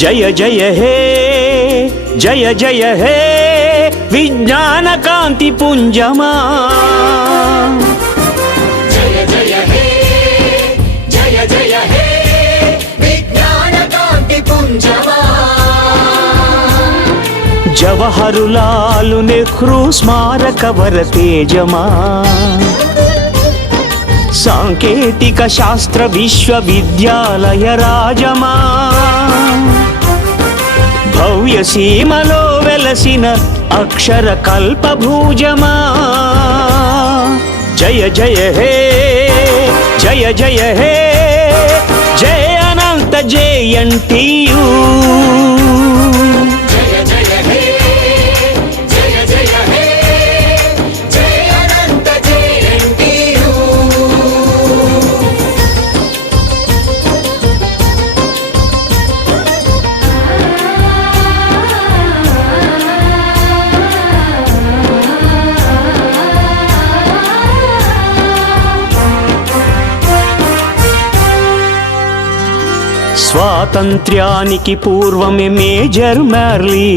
జయ జయ హే జయ జయ హే విజ్ఞాన కాంతి పుంజమా జయ జయ హే జయ జయ హే విజ్ఞాన కాంతి పుంజమా జవహరులాల్ నెహ్రూ స్మారక వర తేజమా సాంకేతిక శాస్త్ర విశ్వవిద్యాలయ రాజమా భవ్య సీమలో వెలసిన అక్షర కల్పభూజమా జయ జయ హే జయ జయ హే జయ అనంత జయంతియు స్వాతంత్ర్యానికి పూర్వమే మేజర్ మ్యార్లీ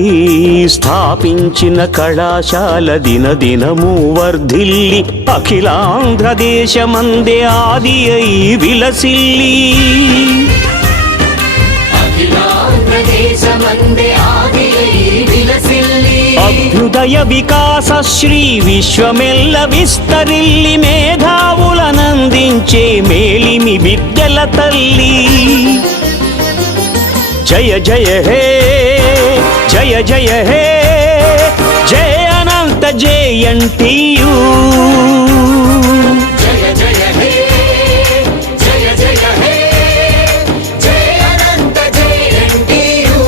స్థాపించిన కళాశాల దినదినము వర్ధిల్లి అఖిలాంధ్రదేశమందే ఆది అయి విలసిల్లి అభ్యుదయ వికాస శ్రీ విశ్వమెల్ల విస్తరిల్లి మేధావులనందించే మేలిమి విద్యల తల్లి జయ జయ హే జయ జయ హే జయ అనంత జయంతియు జయ జయ హే జయ జయ హే జయ అనంత జయంతియు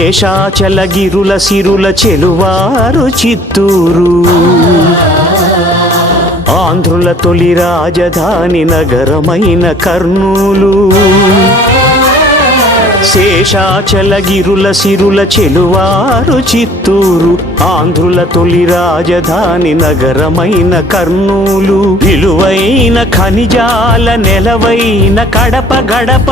శేషాచలగిరుల సిరుల చెలువారు చిత్తూరు ఆంధ్రుల తొలి రాజధాని నగరమైన కర్నూలు శేషాచలగిరుల సిరుల చెలువారు చిత్తూరు ఆంధ్రుల తొలి రాజధాని నగరమైన కర్నూలు విలువైన ఖనిజాల నెలవైన కడప గడప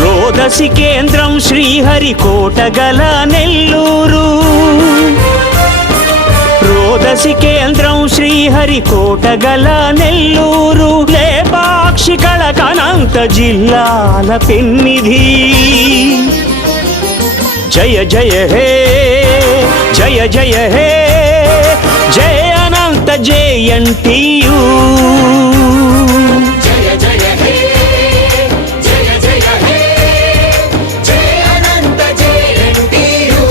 రోదసి కేంద్రం శ్రీహరికోట గల నెల్లూరు రోదసి కేంద్రం శ్రీహరికోట గల నెల్లూరు లేపాక్షి కళకనంత జిల్లాల పెన్నిధి జయ జయ హే జయ జయ హే జయ అనంత జయంతియు జయ జయ హే జయ జయ హే జయ అనంత జయంతియు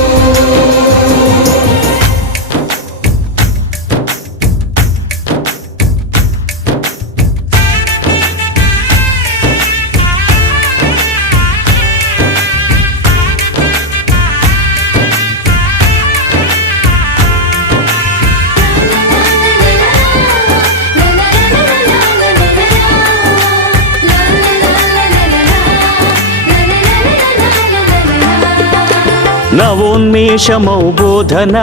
నవోన్మేషమౌ బోధన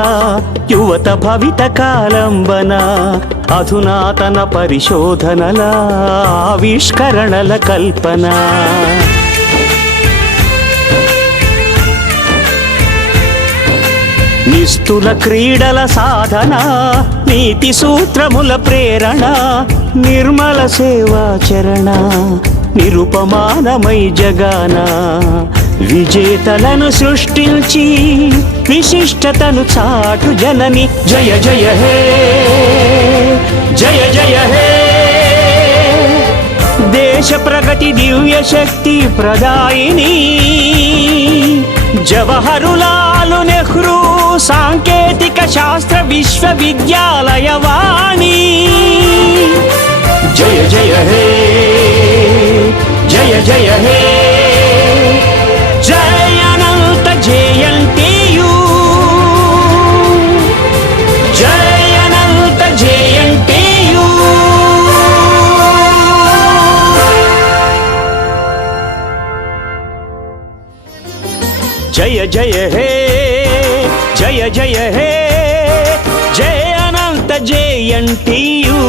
యువత భవిత కాలంబన అధునాతన పరిశోధనల ఆవిష్కరణల కల్పన నిస్తుల క్రీడల సాధన నీతి సూత్రముల ప్రేరణ నిర్మల సేవాచరణ నిరుపమానమై జగాన విజేతలను సృష్టించి విశిష్టతను చాటు జనని జయ జయ హే జయ జయ హే దేశ ప్రగతి దివ్య శక్తి ప్రదాయిని జవహరులాల్ నెహ్రూ సాంకేతిక శాస్త్ర విశ్వవిద్యాలయ వాణి జయ జయ హే జయ జయ హే జయ అనంత జయంతియు జయ అనంత జయంతియు జయ జయ హే జయ జయ హే జయ అనంత జయంతియు